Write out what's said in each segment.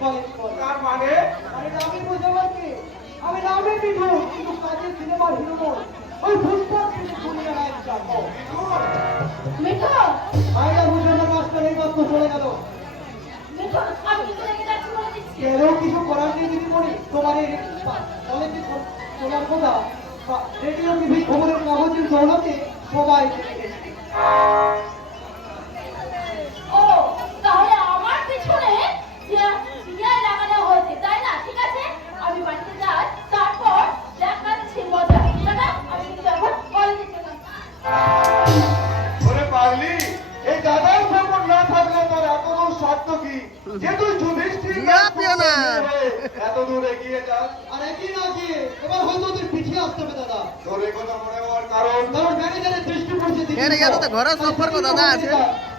তার মানে আমি নামে পিঠু কিন্তু কাজে সিনেমার হিরো ওই ফুটবল থেকে দুনিয়া মিঠু আইলা বুঝে আমার মাস্টার এই মাত্র চলে গেল কেন কিছু করার নেই দিদি মনি তোমার এই কলেজে তোমার কথা রেডিও টিভি খবরের কাগজের দৌলতে সবাই কি যুধিষ্ঠির না, না। এত দূর এগিয়ে যাস আর একই না কি এবার হয়তো ওদের পিছিয়ে আসতে হবে দাদা। তোর কথা মনে হওয়ার কারণ কারণ ম্যানেজারের দৃষ্টি পড়ছে দিদির এর তো ঘরের সম্পর্ক দাদা আছে।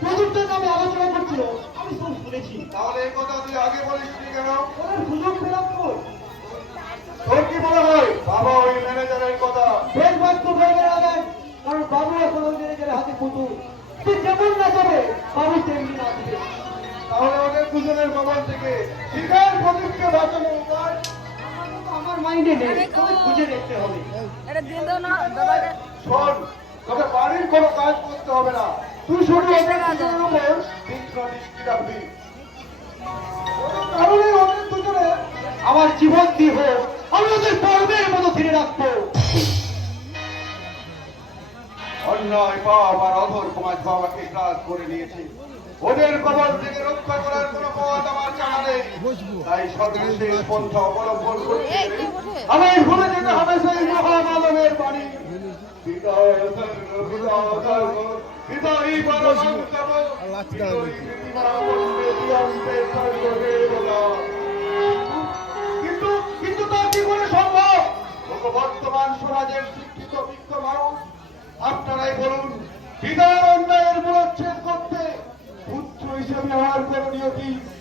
প্রযুক্তের নামে আলোচনা করছিল আমি সব শুনেছি। তাহলে এই কথা তুই আগে বলিসনি কেন? ওদের সুযোগ পেলাম কই? তোর কি মনে হয়? বাবা ওই ম্যানেজারের কথা। বেশ বাক্য ভেবে রাখেন কারণ বাবু এখন ওই ম্যানেজারের হাতে পুতুল। তুই যেমন না যাবে বাবু তেমনি তাহলে ওদের দুজনের কবল থেকে শিকার প্রদীপকে বাঁচানোর উপায় আমার মাইন্ডে নেই। খুঁজে দেখতে হবে। এটা দিয়ে দাও না দাদাকে। শোন তোকে বাড়ির কোনো কাজ করতে হবে না। তুই শুধু ওদের দুজনের উপর তীক্ষ্ণ দৃষ্টি রাখবি। কারণে ওদের দুজনে আমার জীবন দিয়ে হোক আমি ওদের পর্বের মতো ফিরে রাখব। অন্যায় পাপ আর অধর সমাজ বাবাকে গ্রাস করে নিয়েছে। ওদের কবল থেকে রক্ষা করার কোনো পথ আমার জানা নেই। তাই সর্বশেষ পন্থা অবলম্বন করতে গেলে আমায় ভুলে যেতে হবে সেই বাণী। পরমং বন্দে দিয়ন্তে সর্বদেবতা। কিন্তু কিন্তু তা কি করে সম্ভব বর্তমান সমাজের শিক্ষিত বিজ্ঞ মানুষ। আপনারাই বলুন পিতার open